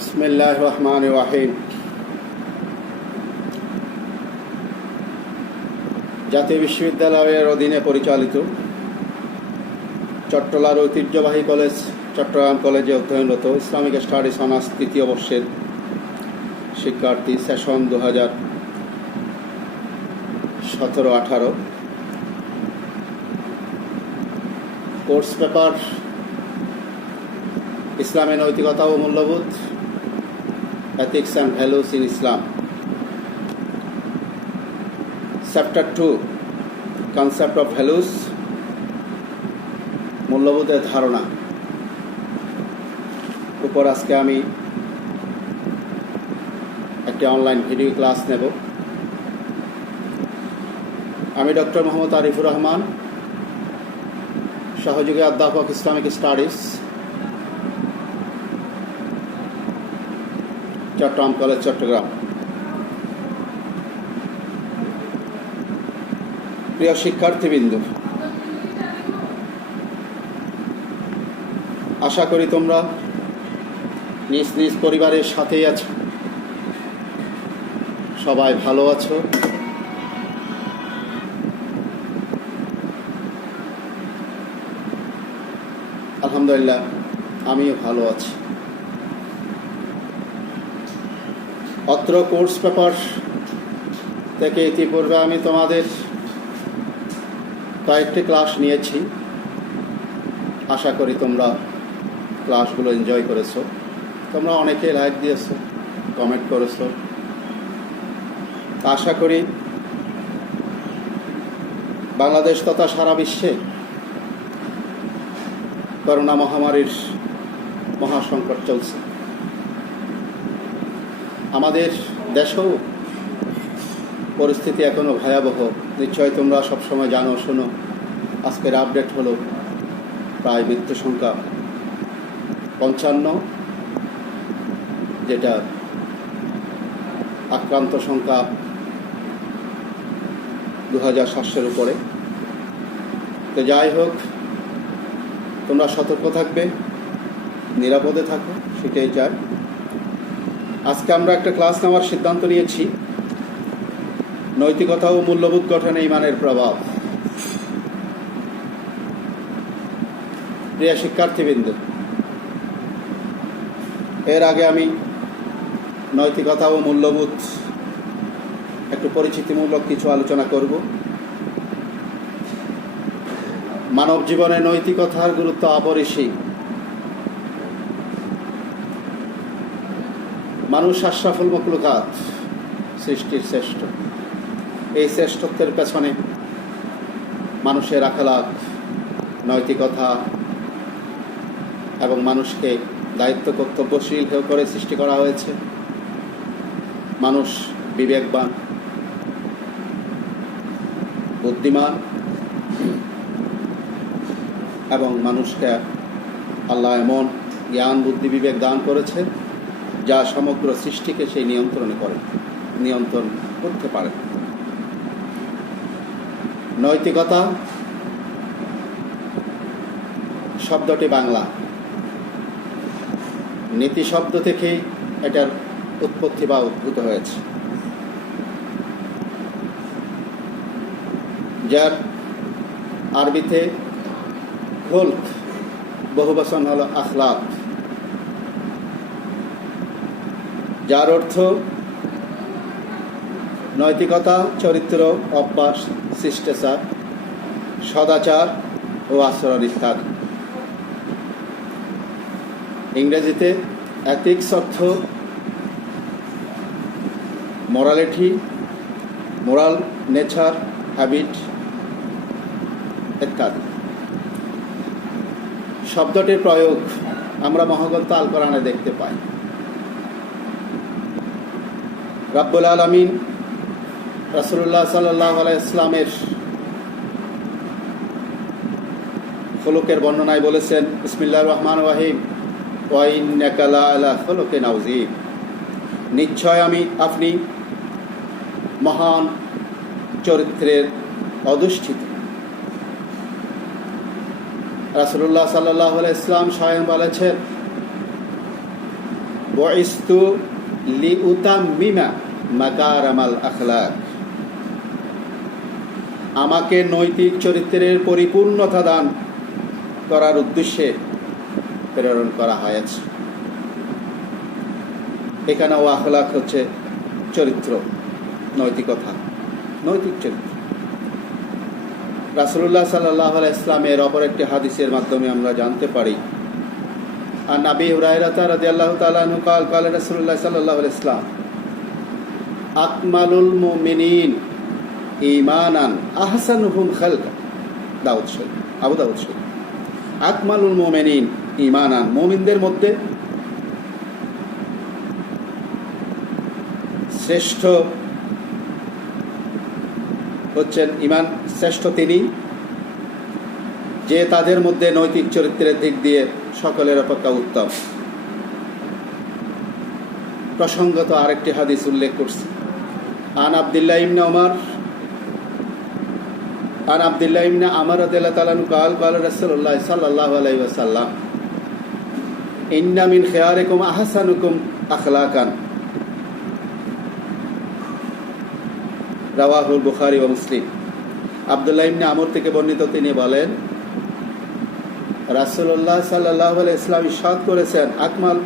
বিসমিল্লাহির রহমানির রহিম। জাতীয় বিশ্ববিদ্যালয়ের অধীনে পরিচালিত চট্টলার ঐতিহ্যবাহী কলেজ চট্টগ্রাম কলেজে অধ্যয়নরত ইসলামিক স্টাডিজ অনার্স তৃতীয় বর্ষের শিক্ষার্থী, সেশন 2017-18, কোর্স পেপার ইসলামের নৈতিকতা ও মূল্যবোধ, ethics and values in Islam. Chapter 2, concept of values, মূল্যবোধের ধারণা উপর আজকে আমি একটি অনলাইন ভিডিও ক্লাস নেব। আমি ডক্টর মোহাম্মদ আরিফুর রহমান, সহযোগী অধ্যাপক, Islamic studies, Chittagong college, Chittagong. প্রিয় শিক্ষার্থীবৃন্দ, আশা করি তোমরা নিজ নিজ পরিবারের সাথেই আছো, সবাই ভালো আছো। আলহামদুলিল্লাহ, আমিও ভালো আছি। অত্র কোর্স পেপার থেকে ইতিপূর্বে আমি তোমাদের কয়েকটি ক্লাস নিয়েছি। আশা করি তোমরা ক্লাসগুলো এনজয় করেছো। তোমরা অনেকে লাইক দিয়েছো, কমেন্ট করেছো। আশা করি বাংলাদেশ তথা সারা বিশ্বে করোনা মহামারীর মহাসংকট চলছে। আমাদের দেশেও পরিস্থিতি এখনও ভয়াবহ। নিশ্চয় তোমরা সবসময় জানো, শোনো। আজকের আপডেট হলো প্রায় মৃত্যু সংখ্যা 55, যেটা আক্রান্ত সংখ্যা 2700-এর উপরে। তো যাই হোক, তোমরা সতর্ক থাকবে, নিরাপদে থাকো, সেটাই চাই। আজকে আমরা একটা ক্লাস নেওয়ার সিদ্ধান্ত নিয়েছি, নৈতিকতা ও মূল্যবোধ গঠনে ঈমানের প্রভাব। প্রিয় শিক্ষার্থীবৃন্দ, এর আগে আমি নৈতিকতা ও মূল্যবোধ একটু পরিচিতিমূলক কিছু আলোচনা করব। মানব জীবনে নৈতিকতার গুরুত্ব অপরিসীম। মানুষ আশরাফুল মখলুকাত, সৃষ্টির শ্রেষ্ঠ। এই শ্রেষ্ঠত্বের পেছনে মানুষের আখলাক, নৈতিকতা এবং মানুষকে দায়িত্ব কর্তব্যশীল করে সৃষ্টি করা হয়েছে। মানুষ বিবেকবান, বুদ্ধিমান এবং মানুষকে আল্লাহ এমন জ্ঞান, বুদ্ধি, বিবেক দান করেছে যা সমগ্র সৃষ্টিকে সেই নিয়ন্ত্রণ করতে পারে। নৈতিকতা শব্দটি বাংলা, নীতি শব্দ থেকেই এটার উৎপত্তি বা উদ্ভূত হয়েছে, যার আরবিতে খুলক বহুবচন হলো আখলাক, যার অর্থ নৈতিকতা, চরিত্র, অভ্যাস, শিষ্টাচার, সদাচার ও আচরণ ইত্যাদি। ইংরেজিতে এথিক্স অর্থ মোরালিটি, মোরাল, নেচার, হ্যাবিট ইত্যাদি। শব্দটির প্রয়োগ আমরা মহাগ্রন্থ আল কোরআনে দেখতে পাই। রাব্বুল আলামিন রাসূলুল্লাহ সাল্লাল্লাহু আলাইহি ওয়াসাল্লামের খুলুকের বর্ণনায় বলেছেন, বিসমিল্লাহির রহমানির রহিম, ওয়া ইন্নাকা লাআলা খুলুকিন আযীম। নিশ্চয় আপনি মহান চরিত্রের অধিষ্ঠিত। রাসূলুল্লাহ সাল্লাল্লাহু আলাইহি ওয়াসাল্লাম স্বয়ং বলেছেন, বুইস্তু লিউতাম্মিমা মাকারামাল আখলাক, আমাকে নৈতিক চরিত্রের পরিপূর্ণতা দান করার উদ্দেশ্যে প্রেরণ করা হয়েছে। এখানেও আখলাক হচ্ছে চরিত্র, নৈতিকতা, নৈতিক চরিত্র। রাসূলুল্লাহ সাল্লাল্লাহু আলাইহি ইসলামের অপর একটি হাদিসের মাধ্যমে আমরা জানতে পারি, আর আবি হুরায়রা রাদিয়াল্লাহু তাআলা আনহু قال قال রাসূলুল্লাহ সাল্লাল্লাহু আলাইহি ইসলাম আকমালুল মুমিনিন ঈমানান আহসানুহুম খালকা, দাউদ শরীফ, আবু দাউদ শরীফ। আকমালুল মুমিনিন ঈমানান, মুমিনদের মধ্যে শ্রেষ্ঠ হচ্ছেন ঈমান শ্রেষ্ঠ তিনি, যে তাদের মধ্যে নৈতিক চরিত্রের দিক দিয়ে সকলের অপেক্ষা উত্তম। প্রসঙ্গত আরেকটি হাদিস উল্লেখ করছি, আন আব্দুল্লাহ ইবনে ওমর রাদিয়াল্লাহু তাআলা আনহু قال قال رسول الله صلى الله عليه وسلم ان من خياركم احسنكم اخلاقا রাওয়াহুল বুখারী ও মুসলিম। আব্দুল্লাহ ইবনে আমর থেকে বর্ণিত, তিনি বলেন রাসূলুল্লাহ সাল্লাল্লাহু আলাইহি ওয়াসাল্লাম ইরশাদ করেছেন, আকমাল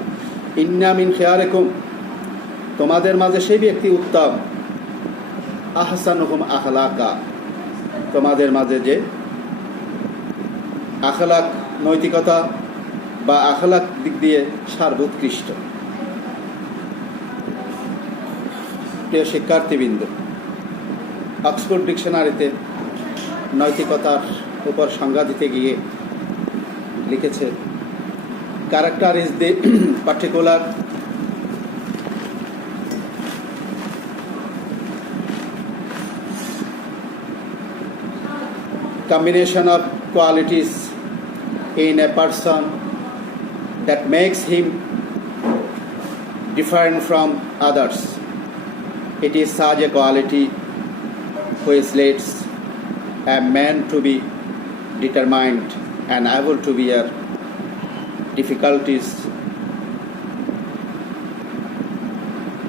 ইন্না মিন খিয়ারিকুম, তোমাদের মাঝে সেই ব্যক্তি উত্তম, আহসানুহুম আখলাকা, তোমাদের মাঝে যে আখলাক, নৈতিকতা বা আখলাক দিক দিয়ে সর্বোৎকৃষ্ট। প্রিয় শিক্ষার্থীবৃন্দ, অক্সফোর্ড ডিকশনারিতে নৈতিকতার উপর সংজ্ঞা দিতে গিয়ে লিখেছে, character is the particular combination of qualities in a person that makes him different from others. It is such a quality which leads a man to be determined and able to bear difficulties.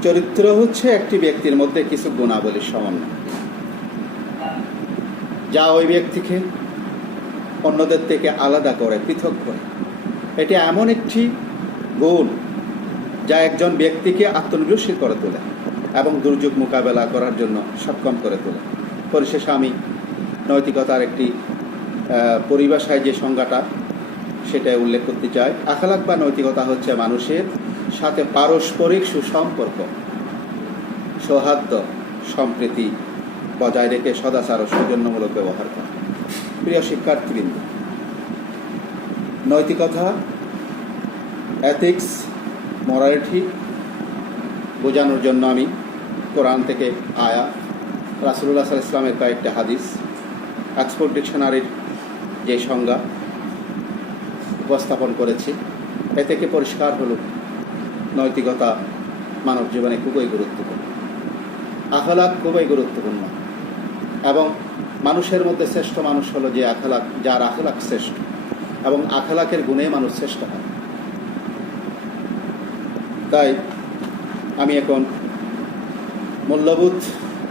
চরিত্র হচ্ছে একটি ব্যক্তির মধ্যে কিছু গুণাবলীর সমন্বয়, যা ওই ব্যক্তিকে অন্যদের থেকে আলাদা করে, পৃথক করে। এটি এমন একটি গুণ যা একজন ব্যক্তিকে আত্মনির্ভরশীল করে তোলে এবং দুর্যোগ মোকাবেলা করার জন্য সক্ষম করে তোলে। পরিশেষে আমি নৈতিকতার একটি পরিভাষায় যে সংজ্ঞাটা সেটা উল্লেখ করতে চাই। আখলাক বা নৈতিকতা হচ্ছে মানুষের সাথে পারস্পরিক সুসম্পর্ক, সৌহার্দ্য, সম্প্রীতি বজায় রেখে সদাচার ও সৌজন্যমূলক ব্যবহার করা। প্রিয় শিক্ষার্থীবৃন্দ, নৈতিকতা, এথিক্স, মোরালিটি বোঝানোর জন্য আমি কোরআন থেকে আয়াত, রাসূলুল্লাহ সাল্লাল্লাহু আলাইহি ওয়াসাল্লামের কয়েকটা হাদিস, অক্সফোর্ড ডিকশনারির যে সংজ্ঞা উপস্থাপন করেছি। এ থেকে পরিষ্কার হলো নৈতিকতা মানব জীবনে খুবই গুরুত্বপূর্ণ, আখলাক খুবই গুরুত্বপূর্ণ। এবং মানুষের মধ্যে শ্রেষ্ঠ মানুষ হলো যে আখলাক, যার আখলাক শ্রেষ্ঠ, এবং আখলাকের গুণে মানুষ শ্রেষ্ঠ হয়। তাই আমি এখন মূল্যবোধ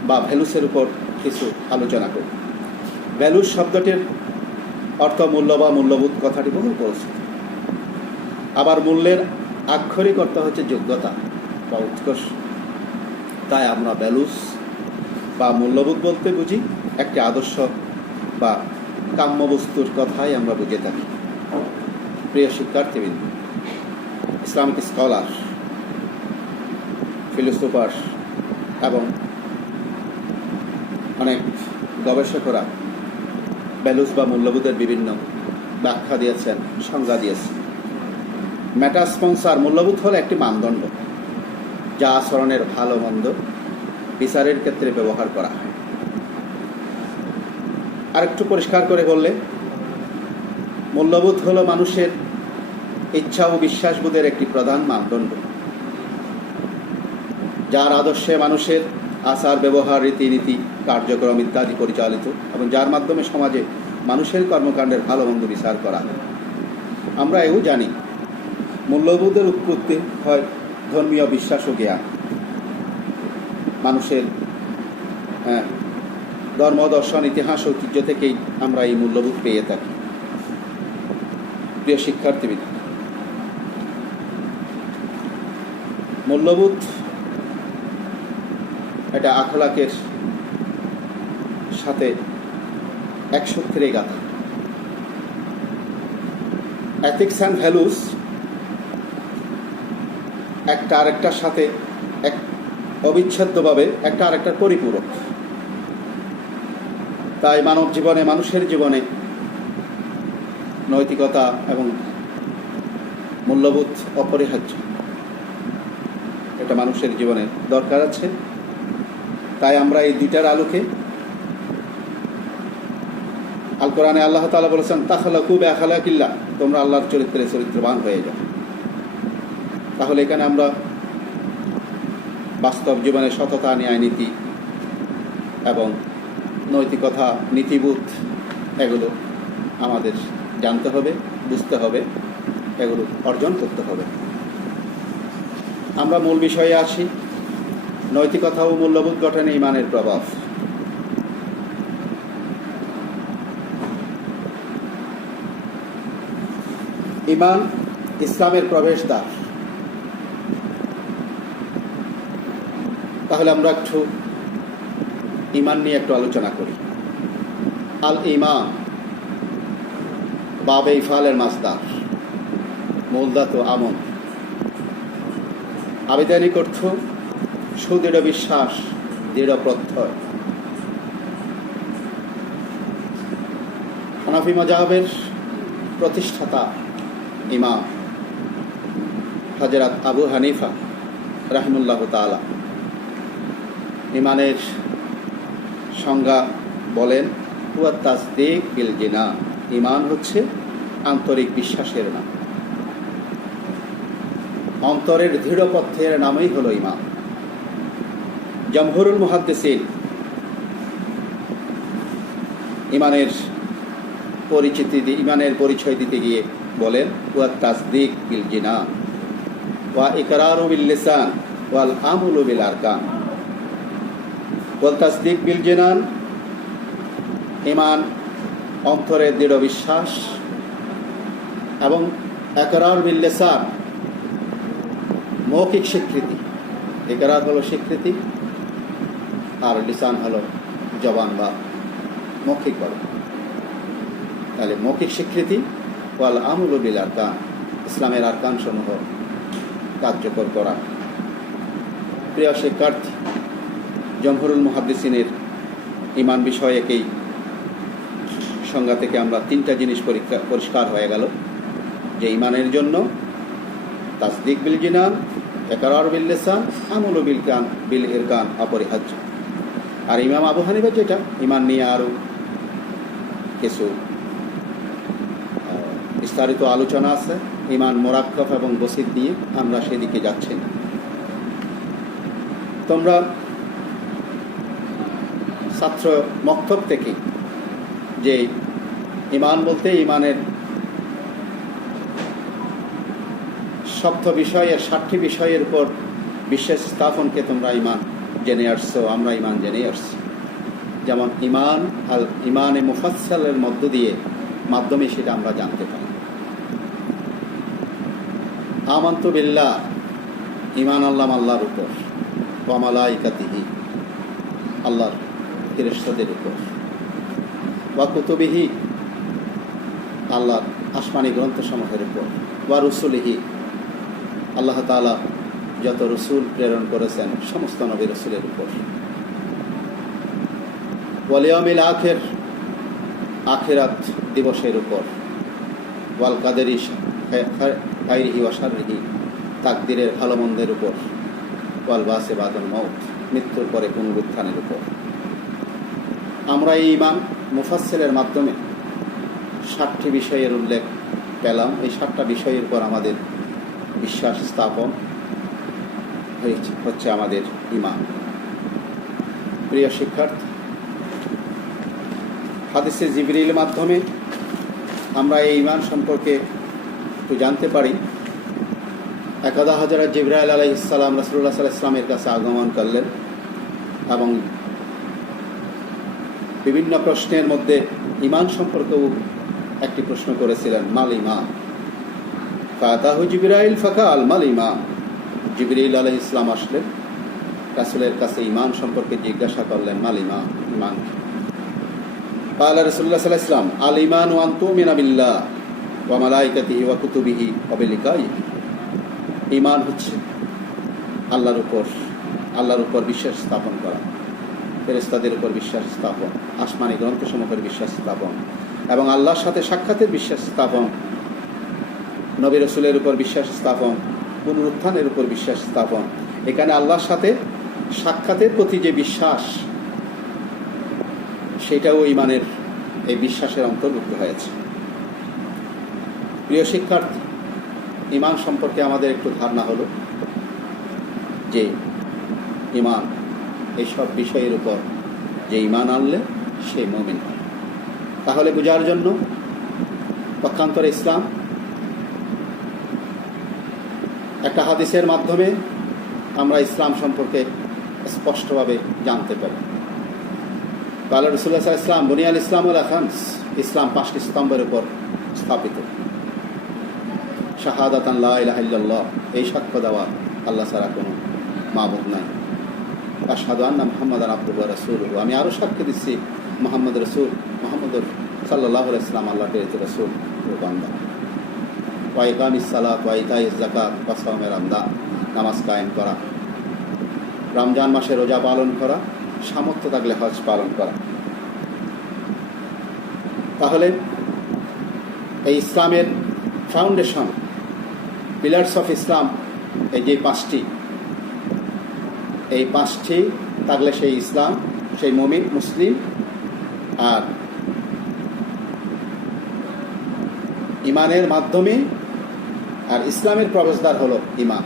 বা ভ্যালুসের উপর কিছু আলোচনা করি। ভ্যালুস শব্দটির অর্থ মূল্য বা মূল্যবোধ, কথাটি বহু পরিচিত। আবার মূল্যের আক্ষরিক অর্থ হচ্ছে যোগ্যতা বা উৎকর্ষ। তাই আমরা ভ্যালুস বা মূল্যবোধ বলতে বুঝি একটি আদর্শ বা কাম্য বস্তুর কথাই আমরা বুঝে থাকি। প্রিয় শিক্ষার্থীবৃন্দ, ইসলামিক স্কলার, ফিলোসোফার এবং অনেক গবেষকরা ভ্যালুস বা মূল্যবোধের বিভিন্ন ব্যাখ্যা দিয়েছেন, সংজ্ঞা দিয়েছেন। মেটা স্পন্সার, মূল্যবোধ হল একটি মানদণ্ড যা আচরণের ভালো মন্দ বিচারের ক্ষেত্রে ব্যবহার করা হয়। আরেকটু পরিষ্কার করে বললে, মূল্যবোধ হলো মানুষের ইচ্ছা ও বিশ্বাসবোধের একটি প্রধান মানদণ্ড, যার আদর্শে মানুষের আচার ব্যবহার, রীতিনীতি, কার্যক্রম ইত্যাদি পরিচালিত, এবং যার মাধ্যমে সমাজে মানুষের কর্মকাণ্ডের ভালো মন্দ বিচার করা হয়। আমরা এও জানি মূল্যবোধের উৎপত্তি হয় ধর্মীয় বিশ্বাস ও জ্ঞান, মানুষের ধর্ম, দর্শন, ইতিহাস, ঐতিহ্য থেকেই আমরা এই মূল্যবোধ পেয়ে থাকি। প্রিয় শিক্ষার্থীবৃন্দ, মূল্যবোধ এটা আখলাকের সাথে এক সূত্রে গাঁথা। এথিক্স অ্যান্ড ভ্যালুস একটা আরেকটার সাথে এক অবিচ্ছেদ্যভাবে একটা আরেকটার পরিপূরক। তাই মানব জীবনে, মানুষের জীবনে নৈতিকতা এবং মূল্যবোধ অপরিহার্য। এটা মানুষের জীবনে দরকার আছে। তাই আমরা এই দুইটার আলোকে, আল কোরআনে আল্লাহ তাআলা বলেছেন, তাখলাকু বিআখলাকিল্লাহ, তোমরা আল্লাহর চরিত্রে চরিত্রবান হয়ে যাও। তাহলে এখানে আমরা বাস্তব জীবনে সততা, ন্যায় নীতি এবং নৈতিকতা, নীতিবোধ এগুলো আমাদের জানতে হবে, বুঝতে হবে, এগুলো অর্জন করতে হবে। আমরা মূল বিষয়ে আসি। নৈতিকতা ও মূল্যবোধ গঠনে ঈমানের প্রভাব। ঈমান ইসলামের প্রবেশদ্বার। তাহলে আমরা একটু ঈমান নিয়ে একটু আলোচনা করি। আল ঈমান বাবে ইফালের মাসদার, মূলধাত আমন। আবেদনিক অর্থ সুদৃঢ় বিশ্বাস, দৃঢ় প্রত্যয়। হানাফি মাযহাবের প্রতিষ্ঠাতা ইমাম হযরত আবু হানিফা রাহিমাহুল্লাহু তাআলা ঈমানের সংজ্ঞা বলেন, হুয়া তাসদীক বিল জিনান। ঈমান হচ্ছে আন্তরিক বিশ্বাসের নাম, অন্তরের দৃঢ় পথের নামই হলো ঈমান। জমহুরুল মুহাদ্দিসিন ঈমানের পরিচয় দিতে গিয়ে বলেন, ওয়া তাসদীক বিল জিনান ওয়া ইকরারু বিল লিসান ওয়াল আমালু বিল আরকান। ওয়া তাসদীক বিল জিনান, ঈমান অন্তরের দৃঢ় বিশ্বাস, এবং ইকরার বিল লিসান মৌখিক স্বীকৃতি। ইকরার হলো স্বীকৃতি, আর লিসান হলো জবান বা মৌখিক বলা। তাহলে মৌখিক স্বীকৃতি, ওয়াল আমালু বিল আরকান, ইসলামের আরকান সমূহ কার্যকর করা। প্রিয় শিক্ষার্থী, জমহুরুল মুহাদ্দিসিনের ঈমান বিষয়ে এই সংজ্ঞা থেকে আমরা তিনটা জিনিস পরিষ্কার হয়ে গেল, যে ঈমানের জন্য তাসদীক বিল জিনান, ইকরার বিল লিসান, আমালু বিল আরকান অপরিহার্য। আর ইমাম আবু হানিফা যেটা ঈমান নিয়ে আরও কিছু বিস্তারিত আলোচনা আছে, ঈমান মুরাক্কাব এবং বসিত দিয়ে, আমরা সেদিকে যাচ্ছি না। তোমরা ছাত্র মক্তব থেকে যে ঈমান বলতে ঈমানের সপ্ত বিষয়ের 60টি বিষয়ের উপর বিশ্বাস স্থাপনকে তোমরা ঈমান জেনে আসছো, আমরা ঈমান জেনে আসছি। যেমন ঈমানে মুফাসসালের মাধ্যমে সেটা আমরা জানতে পারি। আমানতু বিল্লাহ, ঈমান আনলাম আল্লাহর উপর, ওয়া মালাইকাতিহি, আল্লাহর ফেরেশতাদের উপর, ওয়া কুতুবিহি, আল্লাহর আসমানি গ্রন্থসমূহের উপর, ওয়া রুসুলিহি, আল্লাহ তাআলা যত রসুল প্রেরণ করেছেন সমস্ত নবী রসুলের উপর, ওয়াল ইয়াউমিল আখির, আখিরাত দিবসের উপর, ওয়াল কাদরি খাইরিহি ওয়া শাররিহি, তাকদীরের ভালো মন্দের উপর, ওয়াল বাসি বাদাল মাউত, মৃত্যুর পরে পুনরুত্থানের উপর। আমরা এই ঈমান মুফাসসিলের মাধ্যমে 60টি বিষয়ের উল্লেখ পেলাম। এই 60টা বিষয়ের উপর আমাদের বিশ্বাস স্থাপন হচ্ছে আমাদের ঈমান। প্রিয় শিক্ষার্থী, হাদিসে জিবরিল মাধ্যমে আমরা এই ঈমান সম্পর্কে একটু জানতে পারি। একদা হযরত জিবরাইল আলাইহিস সালাম রাসূলুল্লাহ সাল্লাল্লাহু আলাইহি ওয়াসাল্লামের কাছে আগমন করলেন এবং বিভিন্ন প্রশ্নের মধ্যে ঈমান সম্পর্কেও একটি প্রশ্ন করেছিলেন, মাল ঈমান। ফাতাহু জিবরাইল ফাকাল মাল ঈমান। জিবরাইল আলাইহিস সালাম আসলেন, রাসূলের কাছে ঈমান সম্পর্কে জিজ্ঞাসা করলেন, মাল ঈমান, ঈমান। قال রাসূলুল্লাহ সাল্লাল্লাহু আলাইহি ওয়াসাল্লাম, আল ঈমান ওয়া তুমিনা বিল্লাহ ওয়া মালাইকাতিহি ওয়া কুতুবিহি ওয়া বিলিকাইহি। ঈমান হচ্ছে আল্লাহর উপর বিশ্বাস স্থাপন করা, ফেরেশতাদের উপর বিশ্বাস স্থাপন, আসমানি গ্রন্থসমূহের বিশ্বাস স্থাপন এবং আল্লাহর সাথে সাক্ষাতের বিশ্বাস স্থাপন, নবী রাসূলের উপর বিশ্বাস স্থাপন, পুনরুত্থানের উপর বিশ্বাস স্থাপন। এখানে আল্লাহর সাথে সাক্ষাতের প্রতি যে বিশ্বাস, সেটাও ঈমানের এই বিশ্বাসের অন্তর্ভুক্ত হয়েছে। প্রিয় শিক্ষার্থী, ঈমান সম্পর্কে আমাদের একটু ধারণা হলো যে ঈমান এইসব বিষয়ের উপর যে ঈমান আনলে সে মুমিন হয়। তাহলে বোঝার জন্য পক্ষান্তরে ইসলাম একটা হাদিসের মাধ্যমে আমরা ইসলাম সম্পর্কে স্পষ্টভাবে জানতে পারি। কালা রাসূলুল্লাহ সাল্লাল্লাহু আলাইহি ওয়াসাল্লাম, বুনিয়াল ইসলামু আলা খামস। ইসলাম 5টি স্তম্ভের উপর স্থাপিত। শাহাদাতান লা ইলাহা ইল্লাল্লাহ, এই সাক্ষ্য দেওয়া আল্লাহ ছাড়া কোনো মাবুদ নাই। আশহাদু আন্না মুহাম্মাদান আবদুহু ওয়া রাসূলুহু, আমি আরও সাক্ষ্য দিচ্ছি মুহাম্মদ সাল্লাল্লাহু আলাইহি ওয়াসাল্লাম আল্লাহর প্রেরিত রাসূল ও বান্দা। ওয়া ইকামিস সালাত ওয়া ইতাইজ যাকাত ওয়া সাওমে রমজান, নামাজ কায়েম করা, রমজান মাসে রোজা পালন করা, সামর্থ্য থাকলে হজ পালন করা। তাহলে এই ইসলামের ফাউন্ডেশন, পিলার্স অফ ইসলাম, এই যে 5টি, এই 5টি থাকলে সেই ইসলাম, সেই মুমিন মুসলিম। আর ঈমানের মাধ্যমে, আর ইসলামের প্রবেশদ্বার হলো ঈমান।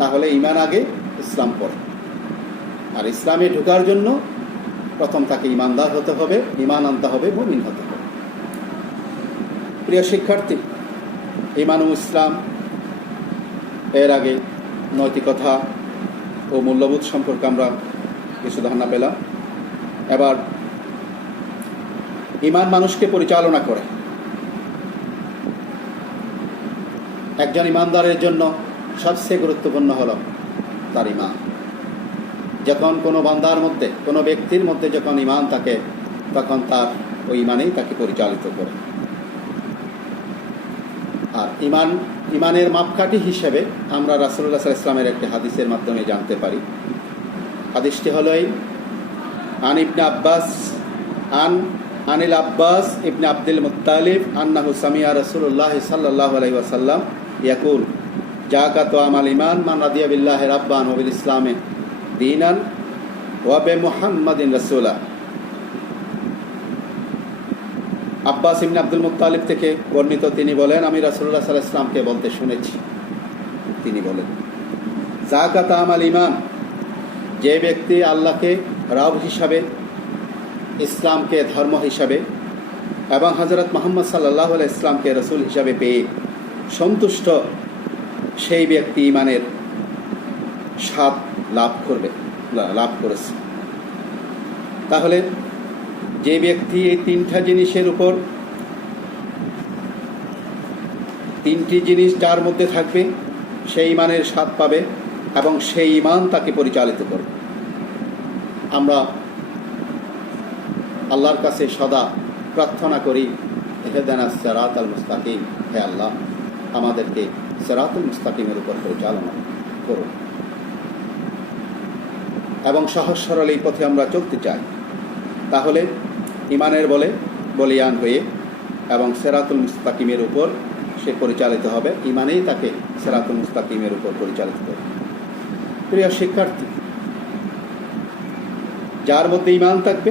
তাহলে ঈমান আগে, ইসলাম পরে। আর ইসলামে ঢোকার জন্য প্রথম তাকে ঈমানদার হতে হবে, ঈমান আনতে হবে, মুমিন হতে হবে। প্রিয় শিক্ষার্থী, ঈমান ও ইসলাম এর আগে নৈতিকতা ও মূল্যবোধ সম্পর্কে আমরা কিছু ধারণা পেলাম। এবার ঈমান মানুষকে পরিচালনা করে। একজন ঈমানদারের জন্য সবচেয়ে গুরুত্বপূর্ণ হলো তার ঈমান। যখন কোনো বান্দার মধ্যে, কোনো ব্যক্তির মধ্যে যখন ঈমান থাকে, তখন তার ওই ঈমানেই তাকে পরিচালিত করে। আর ঈমানের মাপকাঠি হিসেবে আমরা রাসূলুল্লাহ সাল্লাল্লাহু আলাইহি ওয়াসাল্লামের একটি হাদিসের মাধ্যমে জানতে পারি। হাদিসটি হলো আনিল আব্বাস ইবনে আব্দুল মুত্তালিব আন্নাহু সামিআ রাসূলুল্লাহ সাল্লাল্লাহু আলাইহি ওয়াসাল্লাম ইয়াকুল, জাকাতু আমাল ঈমান মান রাদিয়া বিল্লাহি রাব্বান ওয়া বিল ইসলামি দীনান ওয়া বি মুহাম্মাদিন রাসূলা। আব্বাস ইবনে আব্দুল মুত্তালিব থেকে বর্ণিত, তিনি বলেন, আমি রাসূলুল্লাহ সাল্লাল্লাহু আলাইহি ওয়াসাল্লামকে বলতে শুনেছি, তিনি বলেন, জাকাত আমাল ঈমান, যে ব্যক্তি আল্লাহকে রব হিসাবে, ইসলামকে ধর্ম হিসাবে এবং হযরত মুহাম্মদ সাল্লাল্লাহু আলাইহি ওয়াসাল্লামকে রাসূল হিসাবে পেয়ে সন্তুষ্ট, সেই ব্যক্তি ঈমানের স্বাদ লাভ করেছে। তাহলে যে ব্যক্তি এই 3টা জিনিসের উপর, 3টি জিনিস যার মধ্যে থাকবে, সেই ঈমানের স্বাদ পাবে এবং সেই ঈমান তাকে পরিচালিত করবে। আমরা আল্লাহর কাছে সদা প্রার্থনা করি, ইহদিনাস সিরাতাল মুস্তাকিম, হে আল্লাহ আমাদেরকে সিরাতুল মুস্তাকিমের উপর পরিচালনা করুন এবং সহজ সরল এই পথে আমরা চলতে চাই। তাহলে ঈমানের বলিয়ান হয়ে এবং সিরাতুল মুস্তাকিমের উপর সে পরিচালিত হবে, ঈমানেই তাকে সিরাতুল মুস্তাকিমের উপর পরিচালিত করবে। প্রিয় শিক্ষার্থী, যার মধ্যে ঈমান থাকবে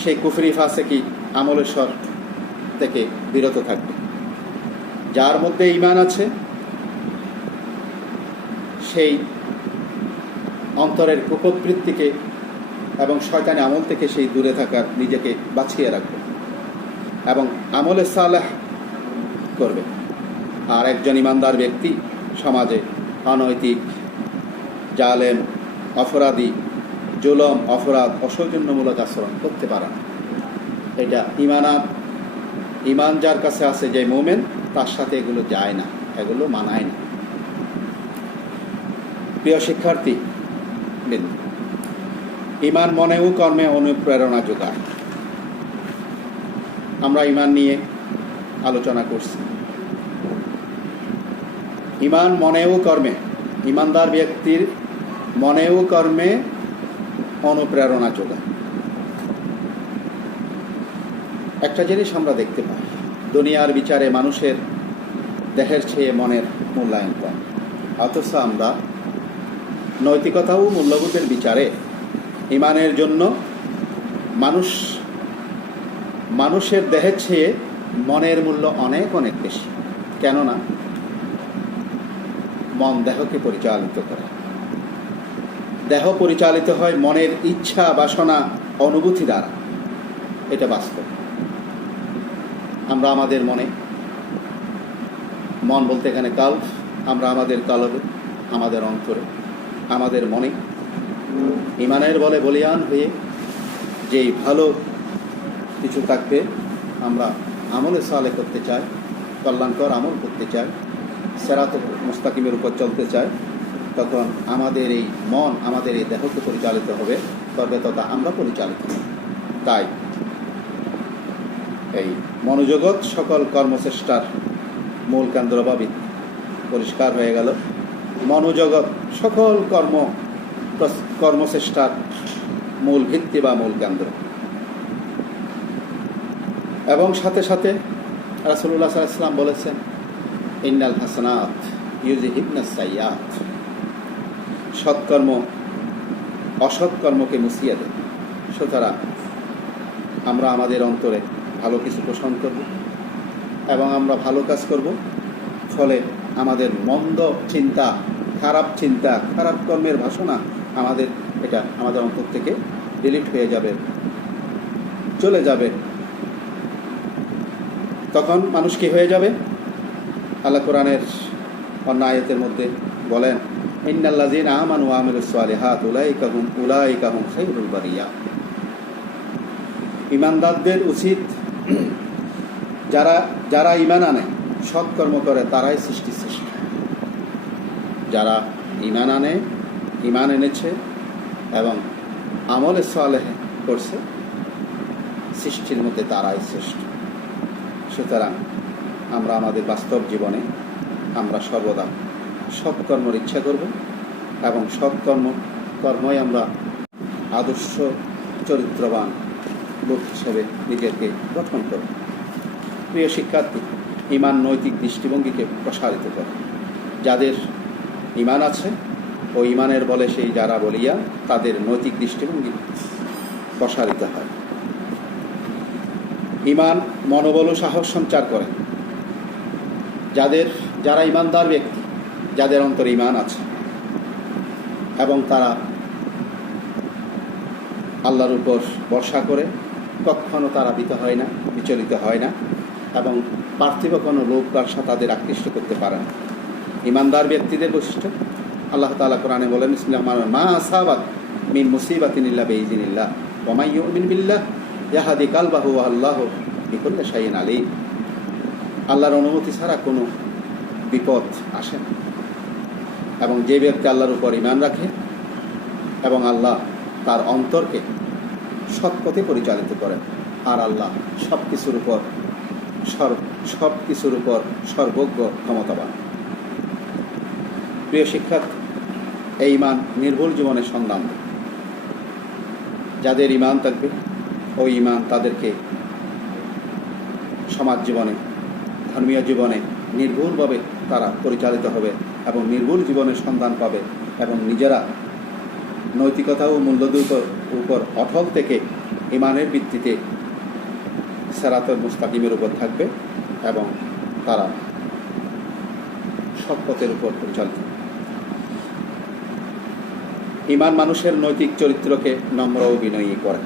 সেই কুফরি ফাসিকি আমলেশ্বর থেকে বিরত থাকবে। যার মধ্যে ঈমান আছে সেই অন্তরের কুপবৃত্তিকে এবং শয়তানি আমল থেকে সেই দূরে থাকার নিজেকে বাঁচিয়ে রাখবে এবং আমলে সালেহ করবে। আর একজন ঈমানদার ব্যক্তি সমাজে অনৈতিক, জালেম, অপরাধী, জুলম, অপরাধ, অসৌজন্যমূলক আচরণ করতে পারে না। এটা ইমান যার কাছে আছে, যে মোমেন, তার সাথে এগুলো যায় না, এগুলো মানায় না। প্রিয় শিক্ষার্থী, ইমান মনে ও কর্মে অনুপ্রেরণা যোগায়। আমরা ইমান নিয়ে আলোচনা করছি। ইমান মনে ও কর্মে, ইমানদার ব্যক্তির মনে ও কর্মে অনুপ্রেরণা যোগায়। একটা জিনিস আমরা দেখতে পাই, দুনিয়ার বিচারে মানুষের দেহের চেয়ে মনের মূল্যায়ন কম, অথচ আমরা নৈতিকতা ও মূল্যবোধের বিচারে ইমানের জন্য মানুষের দেহের চেয়ে মনের মূল্য অনেক অনেক বেশি। কেননা মন দেহকে পরিচালিত করে, দেহ পরিচালিত হয় মনের ইচ্ছা, বাসনা, অনুভূতি দ্বারা। এটা বাস্তব। আমরা আমাদের মন বলতে এখানে কাল্প, আমরা আমাদের কালবে, আমাদের অন্তরে, আমাদের মনে ইমানের বলে বলিয়ান হয়ে যেই ভালো কিছু থাকবে, আমরা আমলে সালে করতে চাই, কল্যাণকর আমল করতে চাই, সিরাত মুস্তাকিমের উপর চলতে চাই, তখন আমাদের এই মন, আমাদের এই দেহকে পরিচালিত হবে, তবে তথা আমরা পরিচালিত হব। তাই এই মনোজগৎ সকল কর্মচেষ্টার মূল কেন্দ্র বা ভিত্তি পরিষ্কার হয়ে গেল। মনোজগৎ সকল কর্মচেষ্টার মূল ভিত্তি বা মূল কেন্দ্র। এবং সাথে সাথে রাসূলুল্লাহ সাল্লাল্লাহু আলাইহি ওয়াসাল্লাম বলেছেন, ইন্নাল হাসানাত ইউযহিবনাস সাইয়্যাত, সৎকর্ম অসৎকর্মকে মুছিয়ে দেয়। সুতরাং আমরা আমাদের অন্তরে ভালো কিছু পোষণ করব এবং আমরা ভালো কাজ করব, ফলে আমাদের মন্দ চিন্তা, খারাপ কর্মের বাসনা আমাদের অন্তর থেকে ডিলিট হয়ে যাবে, চলে যাবে। তখন মানুষ কি হয়ে যাবে? আল্লাহ কোরআনের অন্য আয়াতের মধ্যে বলেন, ইন্নাল্লাযীনা আমানু ওয়া আমিলুস সালিহাত উলাইকা হুম খায়রুল বারিয়া। ঈমানদারদের উচিত, যারা ঈমান আনে, সৎকর্ম করে, তারাই সৃষ্টির শ্রেষ্ঠ। যারা ঈমান এনেছে এবং আমলে সালেহ করছে, সৃষ্টির মধ্যে তারাই শ্রেষ্ঠ। সুতরাং আমরা আমাদের বাস্তব জীবনে আমরা সর্বদা সৎকর্মের ইচ্ছা করব এবং কর্মই আমরা আদর্শ চরিত্রবান লোক হিসেবে নিজেকে গঠন করব। প্রিয় শিক্ষার্থী, ঈমান নৈতিক দৃষ্টিভঙ্গিকে প্রসারিত করে। যাদের ঈমান আছে ও ঈমানের বলে সেই যারা বলিয়া, তাদের নৈতিক দৃষ্টিভঙ্গি প্রসারিত হয়। ঈমান মনোবল ও সাহস সঞ্চার করে। যারা ঈমানদার ব্যক্তি, যাদের অন্তরে ঈমান আছে এবং তারা আল্লাহর উপর ভরসা করে, কখনো তারা বিচলিত হয় না এবং পার্থিব কোনো লোক ব্যবসা তাদের আকৃষ্ট করতে পারে না। ঈমানদার ব্যক্তিদের বৈশিষ্ট্য আল্লাহ তাআলা কোরআনে বলেন, মা আসাবাত মিন মুসিবাতিন ইল্লা বিইযনিল্লাহ ওয়া মান ইউমিন বিল্লাহ ইয়াহদি কালবাহু ওয়া আল্লাহু বিকুল্লি শাইইন আলীম। আল্লাহর অনুমতি ছাড়া কোনো বিপদ আসে না। এবং যে ব্যক্তি আল্লাহর উপর ঈমান রাখে এবং আল্লাহ তার অন্তরকে সৎ পথে পরিচালিত করেন, আর আল্লাহ সব কিছুর উপর সর্বজ্ঞ, ক্ষমতাবান। প্রিয় শিক্ষার্থী, এই ঈমান নির্ভুল জীবনের সন্ধান। যাদের ঈমান থাকবে, ওই ঈমান তাদেরকে সমাজ জীবনে, ধর্মীয় জীবনে নির্ভুলভাবে তারা পরিচালিত হবে এবং নির্ভুল জীবনের সন্ধান পাবে এবং নিজেরা নৈতিকতা ও মূল্যবোধের উপর অটল থেকে ঈমানের ভিত্তিতে সিরাতুল মুস্তাকিমের উপর থাকবে এবং তারা সৎ পথের উপর পরিচালিত। ঈমান মানুষের নৈতিক চরিত্রকে নম্র ও বিনয়ী করে।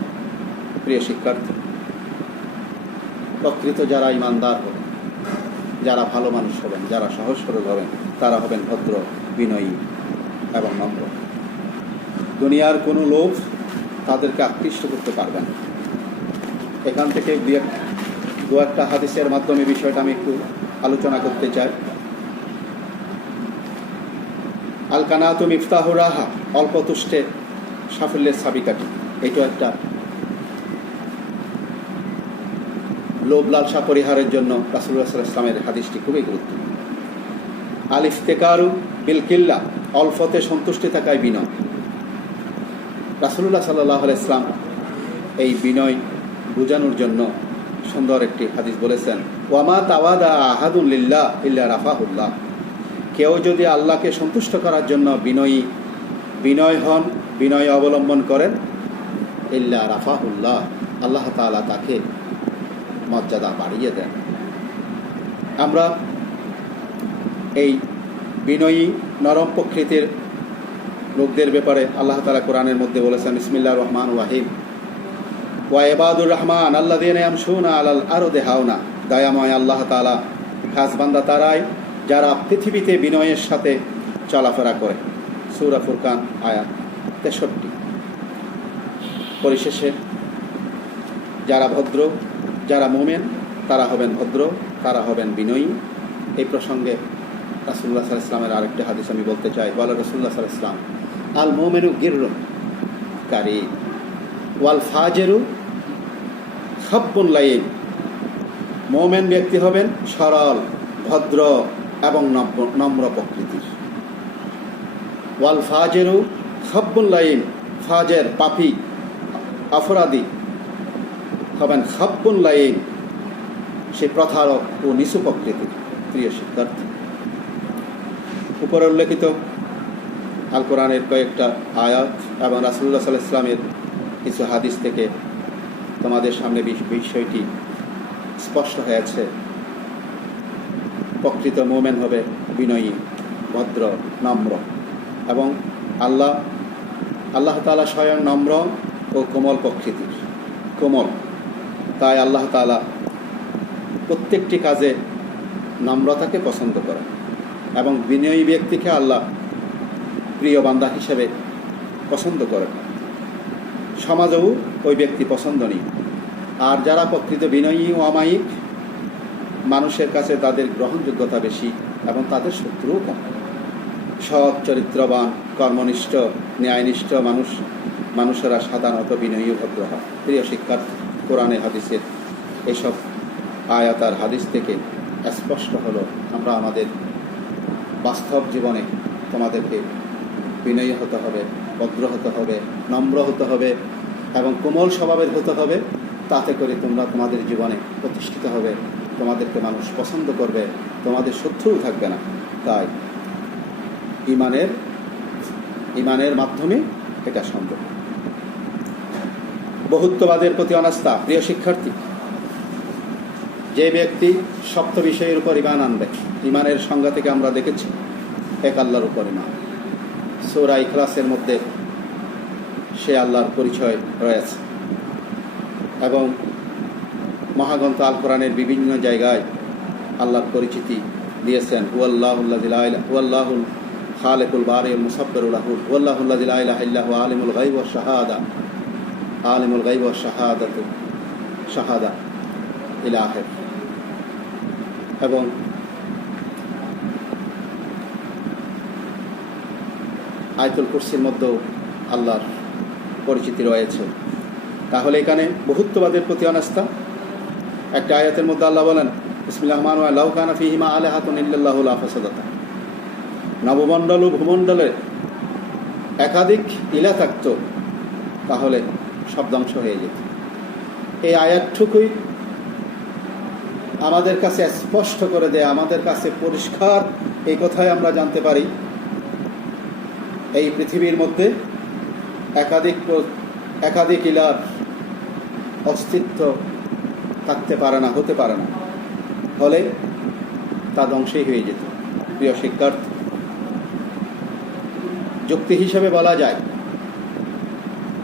প্রিয় শিক্ষার্থী, প্রকৃত যারা ঈমানদার হবে যারা ভালো মানুষ হবেন, যারা সহজ সরল হবেন, তারা হবেন ভদ্র, বিনয়ী এবং নম্র। দুনিয়ার কোনো লোভ তাদেরকে আকৃষ্ট করতে পারবে না। এখান থেকে দু একটা হাদিসের মাধ্যমে বিষয়টা আমি একটু আলোচনা করতে চাই। আল কানাতু মিফতাহু রাহা, অল্প তুষ্টে সাফল্যের চাবিকাঠি। এটা একটা লোভ লালসা পরিহারের জন্য রাসূলুল্লাহ সাল্লাল্লাহু আলাইহি ওয়াসাল্লামের হাদিসটি খুবই গুরুত্বপূর্ণ। আল ইফতিকারু বিল কিল্লা, অল্পতে সন্তুষ্টি থাকায় বিনয়। রাসূলুল্লাহ সাল্লাল্লাহু আলাইহি ওয়াসাল্লাম এই বিনয় বোঝানোর জন্য সুন্দর একটি হাদিস বলেছেন, ওয়ামা তাওয়াদা আহাদুন লিল্লাহ ইল্লা রাফাহুল্লাহ। কেউ যদি আল্লাহকে সন্তুষ্ট করার জন্য বিনয় হন, বিনয় অবলম্বন করেন, ইল্লা রাফাহুল্লাহ, আল্লাহ তাআলা তাকে মর্যাদা বাড়িয়ে দেন। আমরা এই বিনয়ী নরম প্রকৃতির লোকদের ব্যাপারে আল্লাহ তাআলা কোরআনের মধ্যে বলেছেন, বিসমিল্লাহির রহমানির রহিম, ওয়া ইবাদুর রহমান আল্লাযীনা ইয়ামশুনা আলাল আরদি হাওনা। দয়াময় আল্লাহ তাআলা খাস বান্দা তারাই যারা পৃথিবীতে বিনয়ের সাথে চলাফেরা করে। সূরা ফুরকান আয়াত 63। পরিশেষে যারা ভদ্র, যারা মুমিন, তারা হবেন ভদ্র, তারা হবেন বিনয়ী। এই প্রসঙ্গে রাসূলুল্লাহ সাল্লাল্লাহু আলাইহি ওয়াসাল্লামের আরেকটি হাদিস আমি বলতে চাই। বলে রাসূলুল্লাহ সাল্লাল্লাহু আলাইহি ওয়াসাল্লাম, আল মুমিনু গিররুন কারীম ওয়াল ফাজিরু খাব্বুন লাইন। মুমিন ব্যক্তি হবেন সরল, ভদ্র এবং নম্র প্রকৃতির। ওয়াল ফাজিরু খাব্বুন লাইন, ফাজের পাপী অপরাধী হবেন খাব্বুন লাইন, সে প্রতারক ও নিচু প্রকৃতির। প্রিয় শিক্ষার্থী, উপরে উল্লেখিত আল কোরআনের কয়েকটা আয়াত এবং রাসূলুল্লাহ সাল্লাল্লাহু আলাইহি ওয়াসাল্লামের কিছু হাদিস থেকে তোমাদের সামনে বিষয়টি স্পষ্ট হয়েছে। প্রকৃত মুমিন হবে বিনয়ী, ভদ্র, নম্র এবং আল্লাহ তাআলা স্বয়ং নম্র ও কোমল প্রকৃতির, কোমল। তাই আল্লাহ তাআলা প্রত্যেকটি কাজে নম্রতাকে পছন্দ করেন এবং বিনয়ী ব্যক্তিকে আল্লাহ প্রিয় বান্দা হিসেবে পছন্দ করেন। সমাজেও ওই ব্যক্তি পছন্দনীয়। আর যারা প্রকৃত বিনয়ী ও অমায়িক, মানুষের কাছে তাদের গ্রহণযোগ্যতা বেশি এবং তাদের শত্রুও কম। সৎ, চরিত্রবান, কর্মনিষ্ঠ, ন্যায়নিষ্ঠ মানুষেরা সাধারণত বিনয়ী ভদ্র হয়। প্রিয় শিক্ষার্থী, কোরআনে হাদিসের এসব আয়াত আর হাদিস থেকে স্পষ্ট হলো আমরা আমাদের বাস্তব জীবনে তোমাদেরকে বিনয়ী হতে হবে, ভদ্র হতে হবে, নম্র হতে হবে এবং কোমল স্বভাবের হতে হবে। তাতে করে তোমরা তোমাদের জীবনে প্রতিষ্ঠিত হবে, তোমাদেরকে মানুষ পছন্দ করবে, তোমাদের শত্রুও থাকবে না। তাই ইমানের মাধ্যমে এটা সম্ভব। বহুত্ববাদের প্রতি অনাস্থা। প্রিয় শিক্ষার্থী, যে ব্যক্তি সপ্ত বিষয়ের উপর ঈমান আনবে, ঈমানের সংজ্ঞা থেকে আমরা দেখেছি এক আল্লাহর উপর ঈমান। সূরা ইখলাসের মধ্যে সে আল্লাহর পরিচয় রয়েছে এবং মহাগ্রন্থ আল কোরআনের বিভিন্ন জায়গায় আল্লাহর পরিচিতি দিয়েছেন। হুয়াল্লাহুল খালিকুল বারিউল মুসাব্বিরুল লাহু, হুয়াল্লাহুল্লাযী লা ইলাহা ইল্লা হুয়া আলিমুল গায়বি ওয়াশ শাহাদা, আলিমুল গায়বি ওয়াশ শাহাদাতু শাহাদা ইলা আখির। এবং আয়াতুল কুরসির মধ্যেও আল্লাহর পরিচিতি রয়েছে। তাহলে এখানে বহুত্ববাদের প্রতি অনাস্থা। একটা আয়াতের মধ্যে আল্লাহ বলেন, বিসমিল্লাহির রহমানির রহিম, লাউ কানা ফীহিমা আলিহাতুন ইল্লাল্লাহু লা ফাসাদাতা। নবমণ্ডল ও ভূমণ্ডলে একাধিক ইলা থাকত, তাহলে সব ধ্বংস হয়ে যেত। এই আয়াতটুকুই আমাদের কাছে স্পষ্ট করে দেয়, আমাদের কাছে পরিষ্কার এই কথাই আমরা জানতে পারি, এই পৃথিবীর মধ্যে একাধিক ইলার অস্তিত্ব থাকতে পারে না, হতে পারে না, হলে তা ধ্বংসই হয়ে যেত। প্রিয় শিক্ষার্থী, যুক্তি হিসেবে বলা যায়,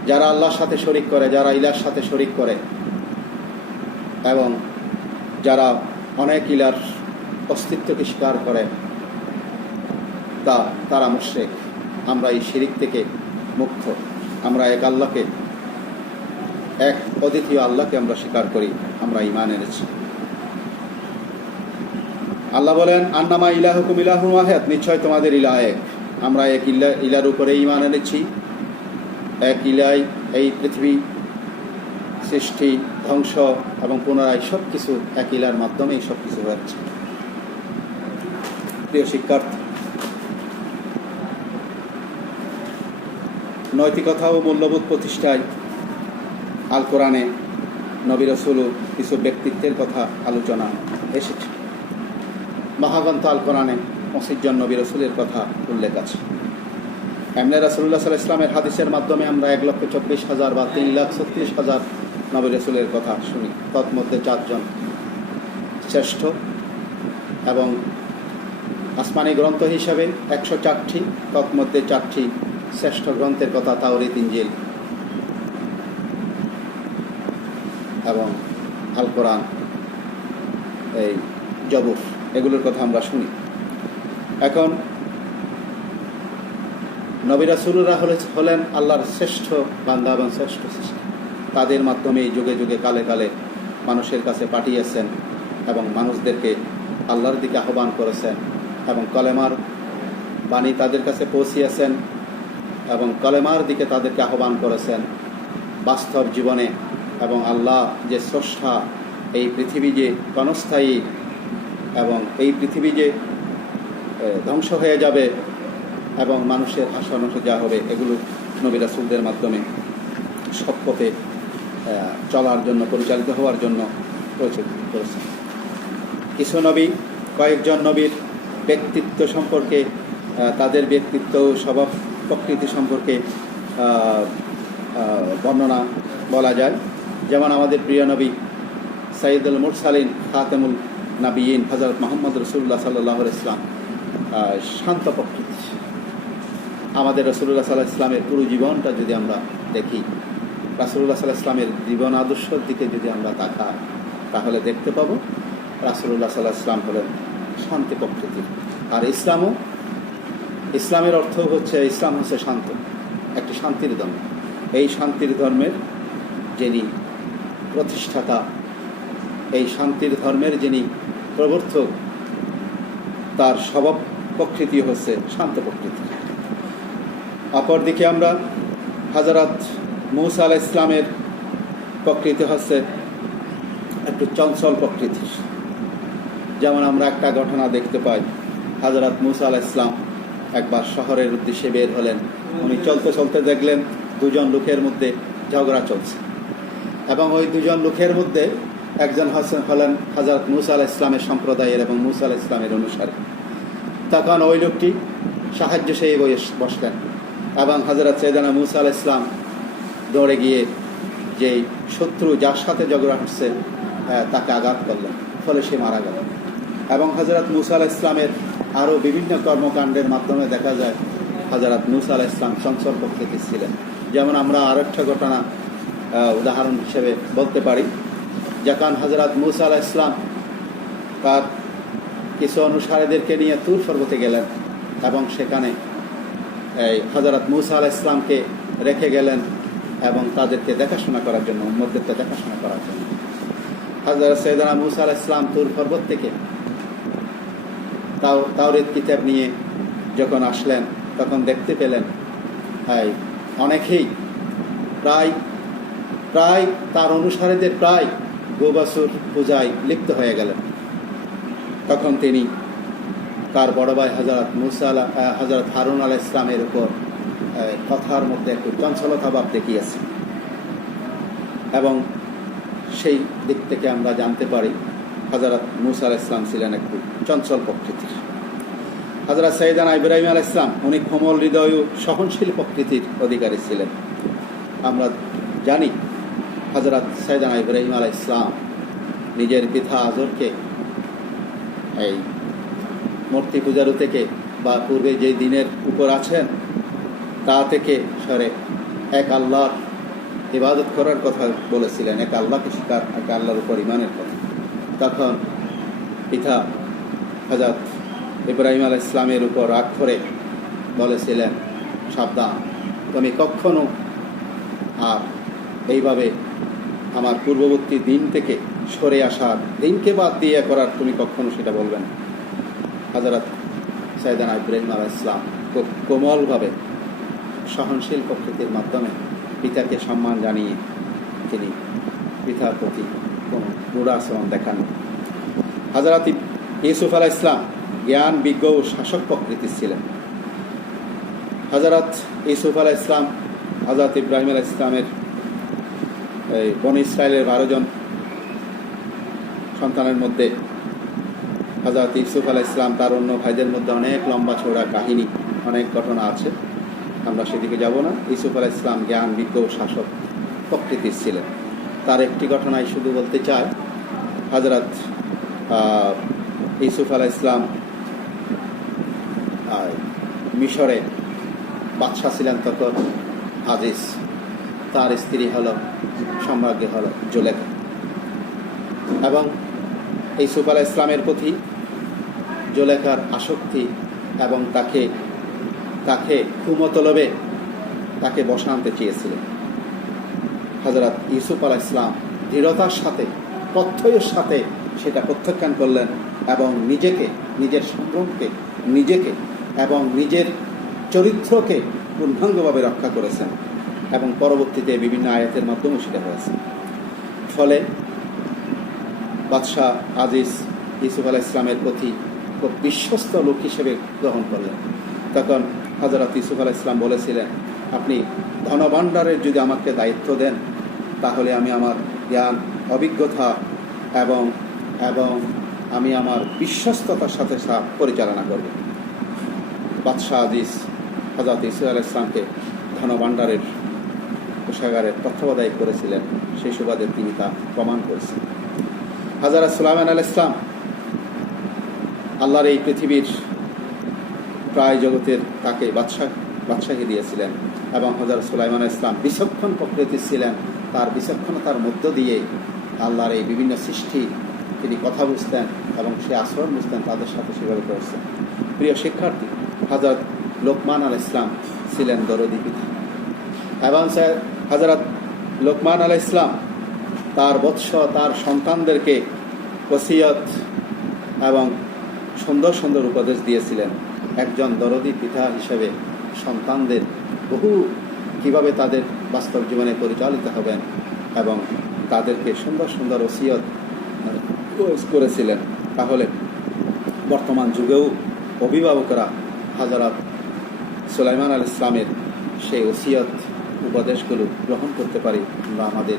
যারা আল্লাহর সাথে শরিক করে, যারা ইলার সাথে শরিক করে এবং যারা অনেক ইলার অস্তিত্বকে স্বীকার করে তারা মুশরিক। আমরা এই শিরিক থেকে মুক্ত। আমরা এক আল্লাহকে, এক অদ্বিতীয় আল্লাহকে আমরা স্বীকার করি, আমরা ঈমান এনেছি। আল্লাহ বলেন, আন্নামা ইলাহুকুম ইলাহুন ওয়াহিদ, নিশ্চয় তোমাদের ইলাহ এক। আমরা এক ইলার উপরে ঈমান এনেছি। এক ইলাই এই পৃথিবী সৃষ্টি, ধ্বংস এবং পুনরায় সব কিছু এক ইলার মাধ্যমেই সব কিছু হচ্ছে। প্রিয় শিক্ষার্থী, নৈতিকতা ও মূল্যবোধ প্রতিষ্ঠায় আল কোরআনে নবী রাসূল কিছু ব্যক্তিত্বের কথা আলোচনা এসেছে। মহাগ্রন্থ আল কোরআনে 25 জন নবী রাসূলের কথা উল্লেখ আছে। এমনি রাসূলুল্লাহ সাল্লাল্লাহু আলাইহি ওয়াসাল্লামের হাদিসের মাধ্যমে আমরা 1,24,000 বা 3,36,000 নবী রাসূলের কথা শুনি। তন্মধ্যে 4 জন শ্রেষ্ঠ, এবং আসমানি গ্রন্থ হিসাবে 104টি, তন্মধ্যে 4টি শ্রেষ্ঠ গ্রন্থের কথা, তাওরাত, ইনজিল এবং আল কোরআন, এই জবুর, এগুলোর কথা আমরা শুনি। এখন নবী রাসূলরা হলেন আল্লাহর শ্রেষ্ঠ বান্দা এবং শ্রেষ্ঠ সৃষ্টি। তাদের মাধ্যমে এই যুগে যুগে কালে কালে মানুষের কাছে পাঠিয়েছেন এবং মানুষদেরকে আল্লাহর দিকে আহ্বান করেছেন, এবং কলেমার বাণী তাদের কাছে পৌঁছিয়েছেন এবং কলেমার দিকে তাদেরকে আহ্বান করেছেন বাস্তব জীবনে। এবং আল্লাহ যে স্রষ্টা, এই পৃথিবী যে ক্ষণস্থায়ী এবং এই পৃথিবী যে ধ্বংস হয়ে যাবে এবং মানুষের হাসন যা হবে, এগুলো নবী রাসূলদের মাধ্যমে সৎ পথে চলার জন্য, পরিচালিত হওয়ার জন্য করেছেন। কিছু নবী, কয়েকজন নবীর ব্যক্তিত্ব সম্পর্কে, তাদের ব্যক্তিত্ব স্বভাব প্রকৃতি সম্পর্কে বর্ণনা বলা যায়। যেমন আমাদের প্রিয় নবী সাইয়্যিদুল মুরসালিন, খাতামুল নবিয়্যিন হযরত মুহাম্মদ রাসূলুল্লাহ সাল্লাল্লাহু আলাইহি ওয়াসাল্লাম শান্ত প্রকৃতি। আমাদের রাসূলুল্লাহ সাল্লাল্লাহু আলাইহি ওয়াসাল্লামের পুরো জীবনটা যদি আমরা দেখি, রাসূলুল্লাহ সাল্লাল্লাহু আলাইহি ওয়াসাল্লামের জীবন আদর্শের দিকে যদি আমরা তাকাই, তাহলে দেখতে পাবো রাসূলুল্লাহ সাল্লাল্লাহু আলাইহি ওয়াসাল্লাম হলেন শান্তি প্রকৃতির। আর ইসলামের অর্থ হচ্ছে, ইসলাম হচ্ছে শান্ত, একটি শান্তির ধর্ম। এই শান্তির ধর্মের যিনি প্রতিষ্ঠাতা, এই শান্তির ধর্মের যিনি প্রবর্তক, তার স্বভাব প্রকৃতি হচ্ছে শান্ত প্রকৃতি। অপরদিকে আমরা হযরত মূসা আলাইহিস সালামের প্রকৃতি হচ্ছে একটু চঞ্চল প্রকৃতির। যেমন আমরা একটা ঘটনা দেখতে পাই, হযরত মূসা আলাইহিস সালাম একবার শহরের উদ্দেশ্যে বের হলেন। উনি চলতে চলতে দেখলেন 2 জন লোকের মধ্যে ঝগড়া চলছে, এবং ওই 2 জন লোকের মধ্যে একজন হলেন হযরত মূসা আলাইহিস সালামের সম্প্রদায়ের এবং মূসা আলাইহিস সালামের অনুসারী। তখন ওই লোকটি সাহায্য চেয়ে বসলেন, এবং হযরত সাইয়েদনা মূসা আলাইহিস সালাম দৌড়ে গিয়ে যে শত্রু যার সাথে ঝগড়া হচ্ছে তাকে আঘাত করলেন, ফলে সে মারা গেল। এবং হযরত মূসা আলাইহিস সালামের আরও বিভিন্ন কর্মকাণ্ডের মাধ্যমে দেখা যায় হযরত মূসা আলাইহিস সালাম চঞ্চল প্রকৃতির ছিলেন। যেমন আমরা আরেকটা ঘটনা উদাহরণ হিসেবে বলতে পারি, যখন হযরত মূসা আলাইহিস সালাম তার কিছু অনুসারীদেরকে নিয়ে তুর পর্বতে গেলেন এবং সেখানে এই হযরত মূসা আলাইহিস সালামকে রেখে গেলেন এবং তাদেরকে দেখাশোনা করার জন্য, উম্মতদেরকে দেখাশোনা করার জন্য। হযরত সাইয়েদনা মূসা আলাইহিস সালাম তুর পর্বত থেকে তাওরাত কিতাব নিয়ে যখন আসলেন, তখন দেখতে পেলেন অনেকেই প্রায় তার অনুসারীদের প্রায় গোবাছুর পূজায় লিপ্ত হয়ে গেলেন। তখন তিনি তার বড় ভাই হযরত হারুন আলাইহিস সালামের উপর কথার মধ্যে একটু চঞ্চলতা ভাব দেখিয়েছেন, এবং সেই দিক থেকে আমরা জানতে পারি হযরত মূসা আলাইহিস সালাম ছিলেন একটু চঞ্চল প্রকৃতির। হযরত সাইয়েদনা ইব্রাহিম আলাইহিস সালাম উনি কোমল হৃদয় ও সহনশীল প্রকৃতির অধিকারী ছিলেন। আমরা জানি হযরত সাইয়েদনা ইব্রাহিম আলাইহিস সালাম নিজের পিতা আজরকে এই মূর্তি পূজার থেকে বা পূর্বে যে দিনের উপর আছেন তা থেকে সরে এক আল্লাহর ইবাদত করার কথা বলেছিলেন, এক আল্লাহকে স্বীকার, এক আল্লাহর উপর ঈমানের কথা। তখন পিতা হযরত ইব্রাহিম আলাইহিস সালামের উপর রাগ করে বলেছিলেন, সাবধান, তুমি কখনো আর এইভাবে আমার পূর্ববর্তী দিন থেকে সরে আসার, দিনকে বাদ দিয়ে করার তুমি কখনো সেটা বলবেন। হযরত সাইয়েদানা ইব্রাহিম আলাইহিস সালাম খুব কোমলভাবে সহনশীল প্রকৃতির মাধ্যমে পিতাকে সম্মান জানিয়ে তিনি পিতার প্রতি কোনো রূঢ় আচরণ দেখান। হযরত ইউসুফ আলাইহিস সালাম জ্ঞান, বিজ্ঞ ও শাসক প্রকৃতির ছিলেন। হযরত ইউসুফ আলাইহিস সালাম হযরত ইব্রাহিম আলাইহিস সালামের বনী ইসরায়েলের 12 জন সন্তানের মধ্যে হযরত ইউসুফ আলাইহিস সালাম তার অন্য ভাইদের মধ্যে অনেক লম্বা চওড়া কাহিনী, অনেক ঘটনা আছে, আমরা সেদিকে যাব না। ইউসুফ আলাইহিস সালাম জ্ঞান, বিজ্ঞ ও শাসক প্রকৃতির ছিলেন। তার একটি ঘটনাই শুধু বলতে চাই। হযরত ইউসুফ আলাইহিস সালাম মিশরে বাদশা ছিলেন তখন আজিজ, তার স্ত্রী হলো সম্রাজ্ঞী হলো জুলেখা, এবং ইউসুফ আলাইহিস সালামের প্রতি জুলেখার আসক্তি এবং তাকে ক্ষুমতলবে তাকে বসাতে চেয়েছিলেন। হযরত ইউসুফ আলাইহিস সালাম দৃঢ়তার সাথে, প্রত্যয়ের সাথে সেটা প্রত্যাখ্যান করলেন এবং নিজের সম্ভ্রমকে, নিজেকে এবং নিজের চরিত্রকে পূর্ণাঙ্গভাবে রক্ষা করেছেন, এবং পরবর্তীতে বিভিন্ন আয়াতের মাধ্যমেও সেটা হয়েছে। ফলে বাদশাহ আজিজ ইউসুফ আলাইহিস সালামের প্রতি খুব বিশ্বস্ত লোক হিসেবে গ্রহণ করলেন। তখন হযরত ইউসুফ আলাইহিস সালাম বলেছিলেন, আপনি ধনভাণ্ডারের যদি আমাকে দায়িত্ব দেন, তাহলে আমি আমার জ্ঞান, অভিজ্ঞতা এবং আমি আমার বিশ্বস্ততার সাথে পরিচালনা করব। বাদশাহ আজিজ হযরত ইউসুফ আলাইহিস সালামকে ধনভাণ্ডারের কোষাগারের তত্ত্বাবধায়ক করেছিলেন, সেই সুবাদে তিনি তা প্রমাণ করেছেন। হযরত সুলাইমান আলাইহিস সালাম আল্লাহর এই পৃথিবীর প্রায় জগতের তাকে বাদশাহী দিয়েছিলেন, এবং হযরত সুলাইমান আলাইহিস সালাম বিচক্ষণ প্রকৃতির ছিলেন। তার বিচক্ষণতার মধ্য দিয়ে আল্লাহর এই বিভিন্ন সৃষ্টি তিনি কথা বুঝতেন এবং সে আচরণ বুঝতেন, তাদের সাথে সেভাবে করেছেন। প্রিয় শিক্ষার্থী, হযরত লোকমান আলাইহিস সালাম ছিলেন দরদী পিতা, এবং হযরত লোকমান আলাইহিস সালাম তার বৎস, তার সন্তানদেরকে ওসিয়ত এবং সুন্দর সুন্দর উপদেশ দিয়েছিলেন। একজন দরদী পিতা হিসেবে সন্তানদের কিভাবে তাদের বাস্তব জীবনে পরিচালিত হবেন এবং তাদেরকে সুন্দর সুন্দর ওসিয়ত করেছিলেন। তাহলে বর্তমান যুগেও অভিভাবকরা হযরত সুলাইমান আলাইহিস সালামের সেই ওসিয়ত উপদেশগুলো গ্রহণ করতে পারি, আমরা আমাদের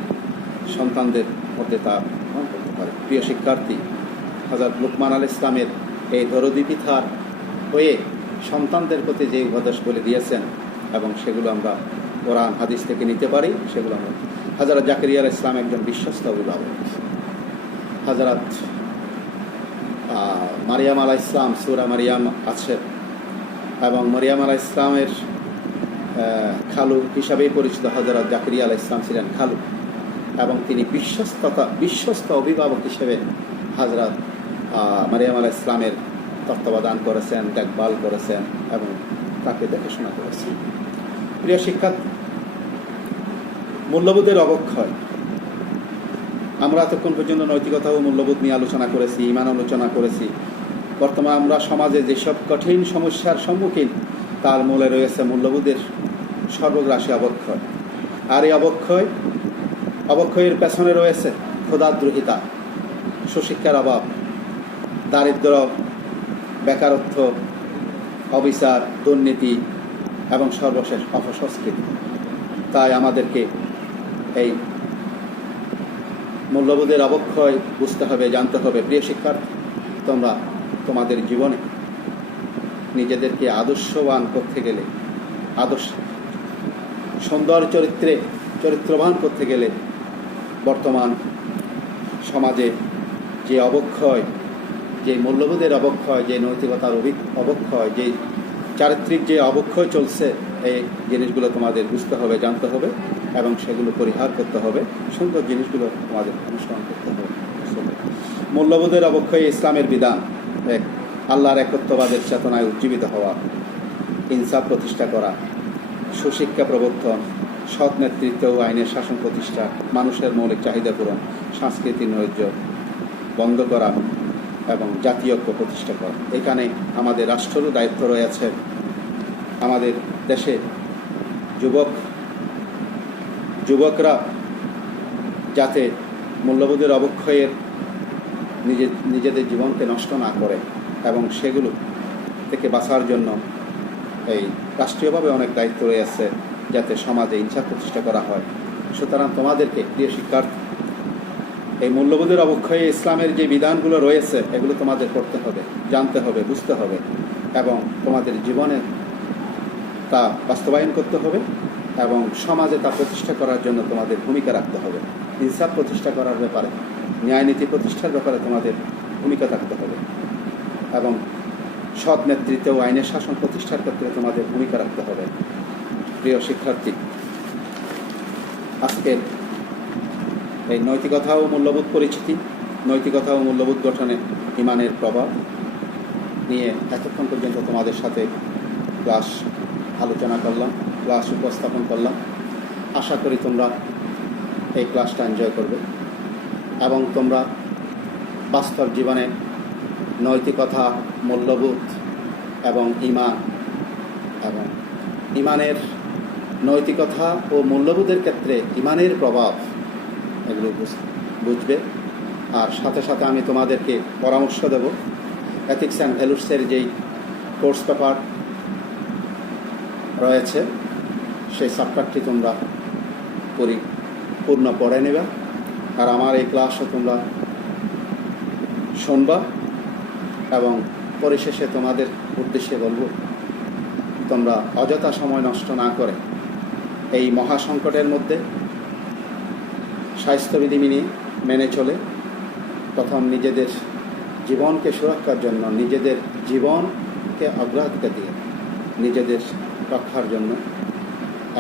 সন্তানদের মধ্যে তা গ্রহণ করতে পারি। প্রিয় শিক্ষার্থী, হযরত লোকমান আলাইহিস সালামের এই দরদী পিতার হয়ে সন্তানদের প্রতি যে উপদেশগুলি দিয়েছেন এবং সেগুলো আমরা কোরআন হাদিস থেকে নিতে পারি, সেগুলো আমরা। হযরত জাকারিয়া আলাইহিস সালাম একজন বিশ্বস্ত অভিভাবক। হযরত মারিয়াম আলাইহিস সালাম, সূরা মারিয়াম আছে, এবং মারিয়াম আলাইহিস সালামের খালু হিসাবেই পরিচিত হযরত জাকারিয়া আলাইহিস সালাম ছিলেন খালু, এবং তিনি বিশ্বস্ত অভিভাবক হিসেবে হযরত মারিয়াম আলাইহিস সালামের তত্ত্বাবধান করেছেন, দেখভাল করেছেন এবং তাকে দেখাশোনা করেছেন। প্রিয় শিক্ষার্থী, মূল্যবোধের অবক্ষয়। আমরা এতক্ষণ পর্যন্ত নৈতিকতা ও মূল্যবোধ নিয়ে আলোচনা করেছি, ঈমান আলোচনা করেছি। বর্তমানে আমরা সমাজে যেসব কঠিন সমস্যার সম্মুখীন, তার মূলে রয়েছে মূল্যবোধের সর্বগ্রাসী অবক্ষয়। আর এই অবক্ষয়ের পেছনে রয়েছে ক্ষুধাদ্রোহিতা, সুশিক্ষার অভাব, দারিদ্র, বেকারত্ব, অবিচার, দুর্নীতি এবং সর্বশেষ অপসংস্কৃতি। তাই আমাদেরকে এই মূল্যবোধের অবক্ষয় বুঝতে হবে, জানতে হবে। প্রিয় শিক্ষার্থী, তোমরা তোমাদের জীবনে নিজেদেরকে আদর্শবান করতে গেলে, সুন্দর চরিত্রবান করতে গেলে বর্তমান সমাজে যে অবক্ষয়, যে মূল্যবোধের অবক্ষয়, যে নৈতিকতার অবক্ষয়, যে চারিত্রিক যে অবক্ষয় চলছে, এই জিনিসগুলো তোমাদের বুঝতে হবে, জানতে হবে এবং সেগুলো পরিহার করতে হবে। সুন্দর জিনিসগুলো তোমাদের অনুসরণ করতে হবে। মূল্যবোধের অবক্ষয় ইসলামের বিধান। এক, আল্লাহর একত্ববাদের চেতনায় উজ্জীবিত হওয়া, ইনসাফ প্রতিষ্ঠা করা, সুশিক্ষা প্রবর্তন, সৎ নেতৃত্ব ও আইনের শাসন প্রতিষ্ঠা, মানুষের মৌলিক চাহিদা পূরণ, সাংস্কৃতিক নৈরাজ্য বন্ধ করা এবং জাতীয় ঐক্য প্রতিষ্ঠা করা। এখানে আমাদের রাষ্ট্রেরও দায়িত্ব রয়েছে আমাদের দেশে যুবকরা যাতে মূল্যবোধের অবক্ষয়ের নিজেদের জীবনকে নষ্ট না করে এবং সেগুলো থেকে বাঁচার জন্য এই রাষ্ট্রীয়ভাবে অনেক দায়িত্ব রয়েছে যাতে সমাজে ইনসাফ প্রতিষ্ঠা করা হয়। সুতরাং তোমাদেরকে প্রিয় শিক্ষার্থী, এই মূল্যবোধের অবক্ষয়ে ইসলামের যে বিধানগুলো রয়েছে এগুলো তোমাদের করতে হবে, জানতে হবে, বুঝতে হবে এবং তোমাদের জীবনে তা বাস্তবায়ন করতে হবে এবং সমাজে তা প্রতিষ্ঠা করার জন্য তোমাদের ভূমিকা রাখতে হবে। ইনসাফ প্রতিষ্ঠা করার ব্যাপারে, ন্যায় নীতি প্রতিষ্ঠার ব্যাপারে তোমাদের ভূমিকা থাকতে হবে এবং সৎ নেতৃত্ব ও আইনের শাসন প্রতিষ্ঠার ক্ষেত্রে তোমাদের ভূমিকা রাখতে হবে। প্রিয় শিক্ষার্থী, আজকের এই নৈতিকতা ও মূল্যবোধ পরিচিতি, নৈতিকতা ও মূল্যবোধ গঠনে ইমানের প্রভাব নিয়ে এতক্ষণ পর্যন্ত তোমাদের সাথে ক্লাস আলোচনা করলাম, ক্লাস উপস্থাপন করলাম। আশা করি তোমরা এই ক্লাসটা এনজয় করবে এবং তোমরা বাস্তব জীবনে নৈতিকতা, মূল্যবোধ এবং ইমানের নৈতিকতা ও মূল্যবোধের ক্ষেত্রে ইমানের প্রভাব এগুলো বুঝবে। আর সাথে সাথে আমি তোমাদেরকে পরামর্শ দেব, এথিক্স অ্যান্ড ভ্যালুসের যেই কোর্স পেপার রয়েছে সেই চ্যাপ্টারটি তোমরা পূর্ণ পড়ে নেবে। আর আমার এই ক্লাসও তোমরা শুনবা এবং পরিশেষে তোমাদের উদ্দেশ্যে বলবো, তোমরা অযথা সময় নষ্ট না করে এই মহাসংকটের মধ্যে স্বাস্থ্যবিধি মেনে চলে প্রথম নিজেদের জীবনকে সুরক্ষার জন্য, নিজেদের জীবনকে অগ্রাধিকার দিয়ে নিজেদের রক্ষার জন্য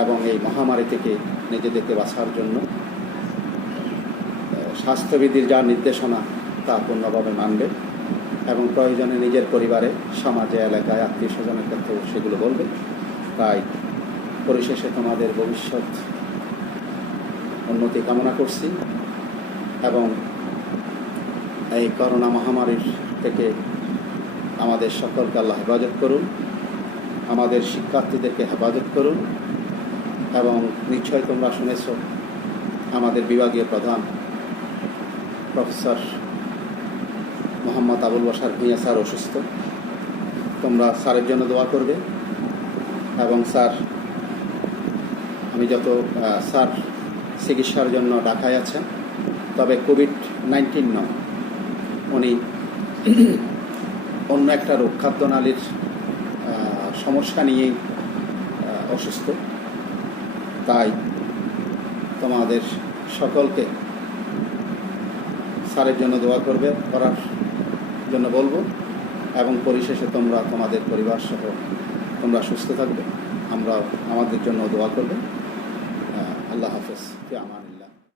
এবং এই মহামারী থেকে নিজেদেরকে বাঁচার জন্য স্বাস্থ্যবিধির যা নির্দেশনা তা পূর্ণভাবে মানবে এবং প্রয়োজনে নিজের পরিবারে, সমাজে, এলাকায়, আত্মীয় স্বজনের ক্ষেত্রেও সেগুলো বলবে। তাই পরিশেষে তোমাদের ভবিষ্যৎ উন্নতি কামনা করছি এবং এই করোনা মহামারীর থেকে আমাদের সকলকে আল্লাহ হেফাজত করুন, আমাদের শিক্ষার্থীদেরকে হেফাজত করুন এবং নিশ্চয় তোমরা শুনেছ আমাদের বিভাগীয় প্রধান প্রফেসর মোহাম্মদ আবুল বাশার ভূঁইয়া স্যার অসুস্থ। তোমরা স্যারের জন্য দোয়া করবে এবং স্যার স্যার চিকিৎসার জন্য ঢাকায় আছেন, তবে কোভিড-19 নয়, উনি অন্য একটা রোগ, খাদ্যনালীর সমস্যা নিয়েই অসুস্থ। তাই তোমাদের সকলকে স্যারের জন্য দোয়া করার জন্য বলবো এবং পরিশেষে তোমরা তোমাদের পরিবার সহ তোমরা সুস্থ থাকবে, আমাদের জন্য দোয়া করবে। আল্লাহ হাফেজ।